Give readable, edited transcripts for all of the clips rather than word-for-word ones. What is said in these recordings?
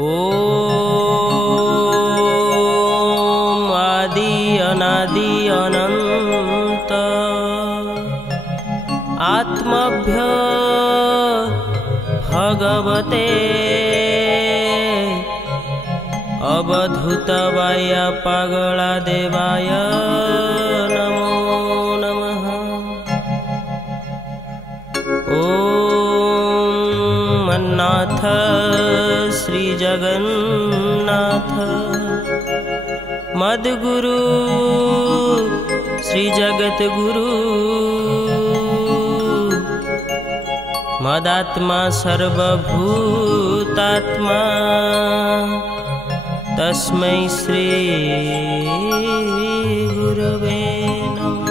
ओम आदि अनादि अनंत आत्मभ्य भगवते अवधूतवाय पागला देवाय नमो नमः। ओम अन्नाथ श्री जगन्नाथ मद्गुरु श्री जगत गुरु मदात्मा सर्वभूतात्मा तस्मै श्री गुरवे नमः।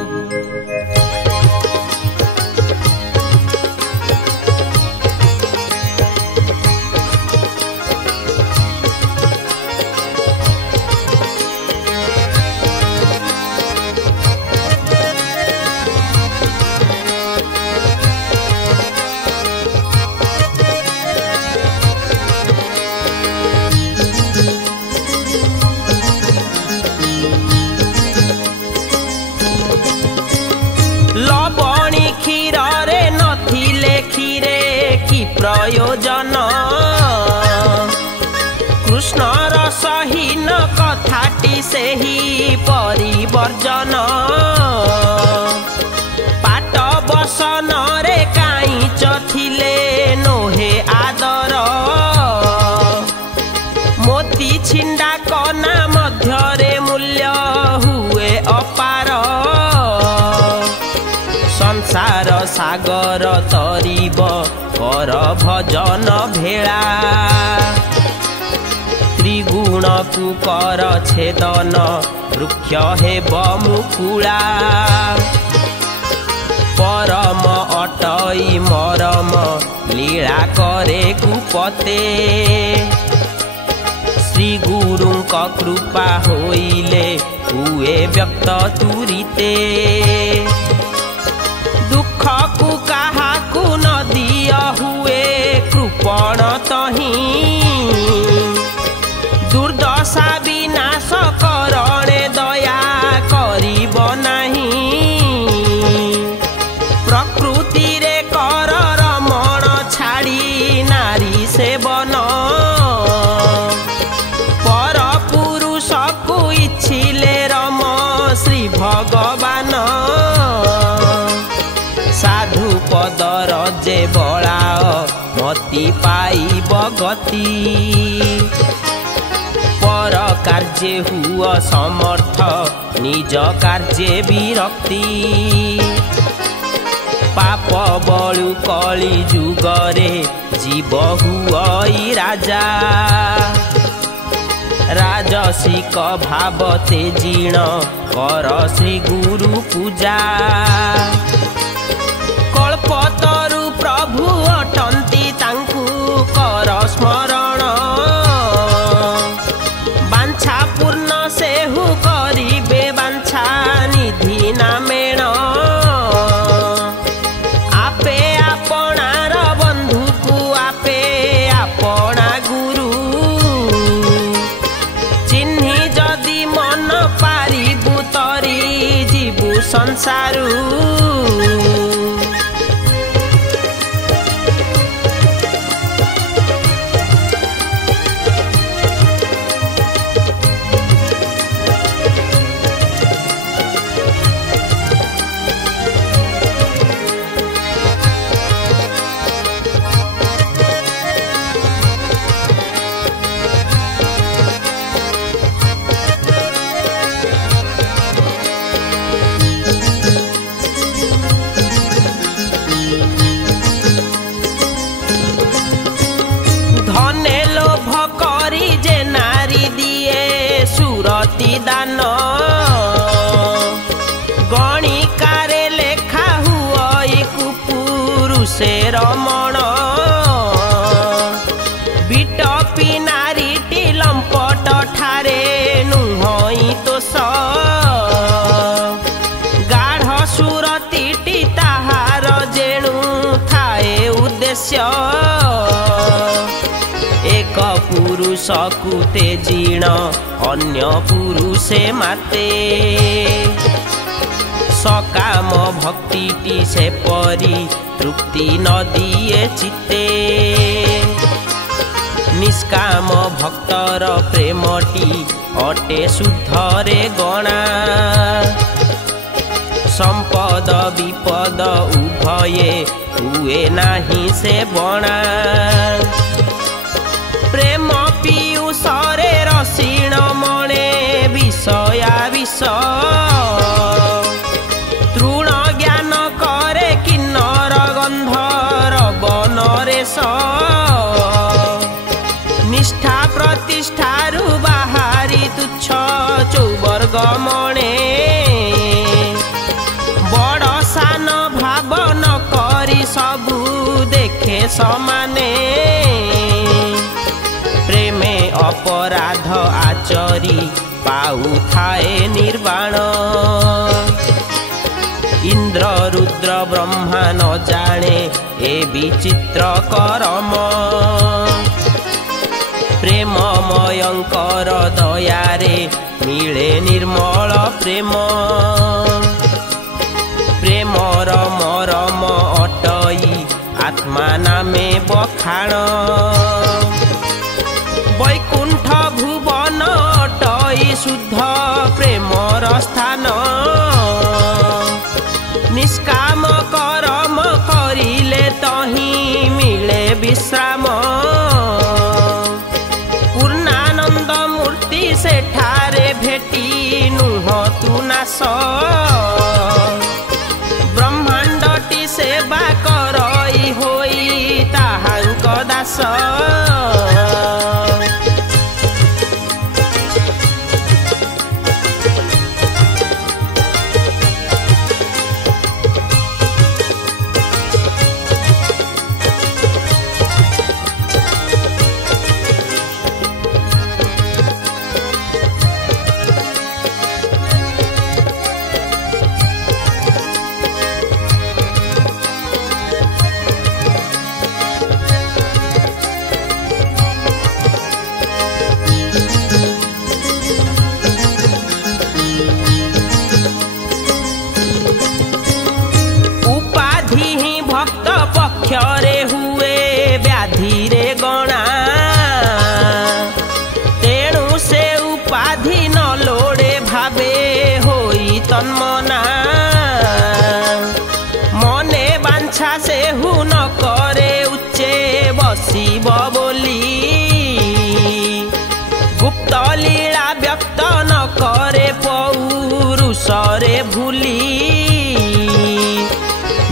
लवणी क्षीर रे नथिले क्षीरे कि प्रयोजन कृष्ण रसहीन कथाटी सेही परिवर्जन पाट बसन रे काईच थिले नोहे आदर मोती छिंडा कना मध्यरे मूल्य हुए अपार संसार सागर तरीब कर भजन भेला त्रिगुण को कर छेदन वृक्ष हेब मुकुला परम अटई मरम लीला करे गुपते श्री गुरुंक कृपा होइले हुए व्यक्त तुरीते दुख को कहा को न दिया हुए कृपण तही दुर्दशा विनाश करणे दया करिब नाही प्रकृति रे कर रमण छाड़ी नारी सेवन पर पुरुष को इच्छिले रम श्री भगवान साधु पदर जे बड़ाओ मति पाइब गति पर कार्ये हुआ समर्थ निज कार्ये विरक्ति पाप बलु कली जुगरे जीव हुई राजा राजसिक भाव तेजीण कर श्री गुरु पूजा कल्पतरु प्रभु अटंती तांकु कर स्मरण बांछा पूर्ण सेहु करिबे बांछा निधि नामेण आपे आपणार बंधु को आपे आपना गुरु चिन्हि जदि मन पारिबु तरी जीवु संसारू दान गणिकारे लेखा हुई कुपुरुषे रमण बिटपी नारीटी लंपट ठारे नुहई तोष गाढ़ सुरतीटी ताहार जेणु थाए उद्देश्य एक पुरुष पुरुषकु तेजीण अन्य पुरुषे माते सकाम भक्तिटी से परी तृप्ति न दिए चित्ते निष्काम भक्तर प्रेमटी अटे शुद्धरे गणा संपद विपद उभये हुए नाही से बणा प्रेम पीयूषरे रसीण मणे विषया विष तृण ज्ञान करे किन्नर गंधर बनरेश निष्ठा प्रतिष्ठारु बाहारी तुच्छ चौवर्ग मणे बड़ सान भाव न करी सबु देखे समाने प्रेमे अपराध आचरी पाऊ थाए निर्वाण इंद्र रुद्र ब्रह्मा न जाने ए विचित्र करम प्रेममयंकर दयारे मिले निर्मल प्रेम प्रेमर मरम अटई आत्मा नामे बखाण वैकुंठ भुवन अटई शुद्ध प्रेमर स्थान निष्काम करम करिले तही मिले विश्राम पूर्णानंद मूर्ति सेठारे भेटी नुह तु नाश ब्रह्मांडटी सेवा करई होई ताहांक दास पक्षरे हुए व्याधि रे गणा तेणु से उपाधि न लोड़े भावे होई तन्मना मने बांछा से हु न करे उच्चे बसिब बोली गुप्त लीला व्यक्त न करे पौरुषरे भूली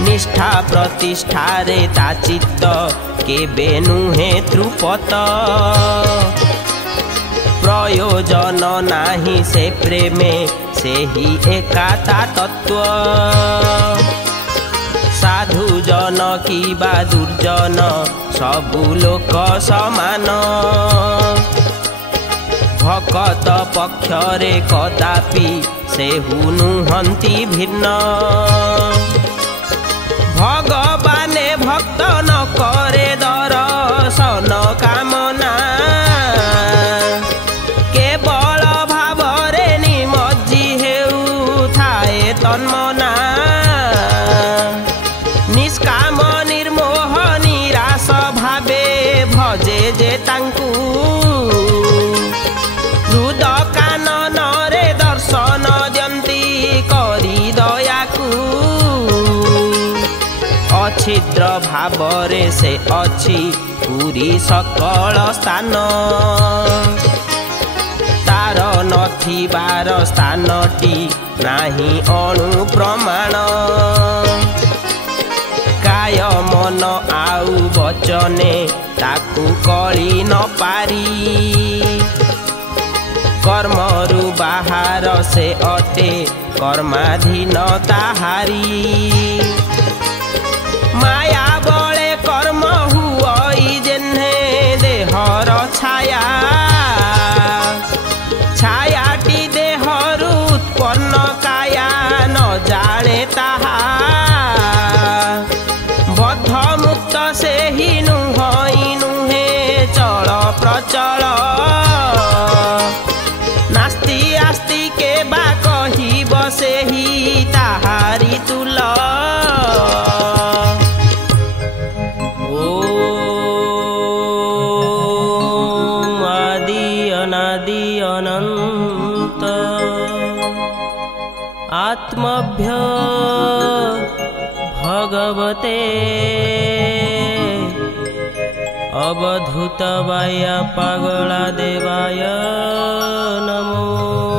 निष्ठा प्रतिष्ठारे ताचित्त केबे नुहे तृपत प्रयोजन नाही से प्रेमे से ही एकाता तत्व साधु जन की बा दुर्जन सबु लोक समान भक्त पक्षरे कदापि से नुहंती भिन्न भगवाने भक्त न करे दर्शन कामना केवल भावरे निमज्जी हेउ थाए तन्मना निष्काम निर्मोह निराश भावे भजे जे तांकु हृद काननरे दर्शन दियंती करी दयाकु छिद्र भावरे से अछि पूरी सकल स्थान तार नथिबार स्थानटी नाही अणु प्रमाण काय मन आउ वचने ताकू कली न पारी कर्मरु बाहर से अटे कर्माधीन ताहारी माया बळे कर्म हुई जेन्हे देहर छाया छायाटी देहरु उत्पन्न काया न जाने ताहा बद्ध मुक्त से ही नुहई नुहे चल प्रचल आत्मभ्य भगवते अवधूतवाय पागला देवाय नमो।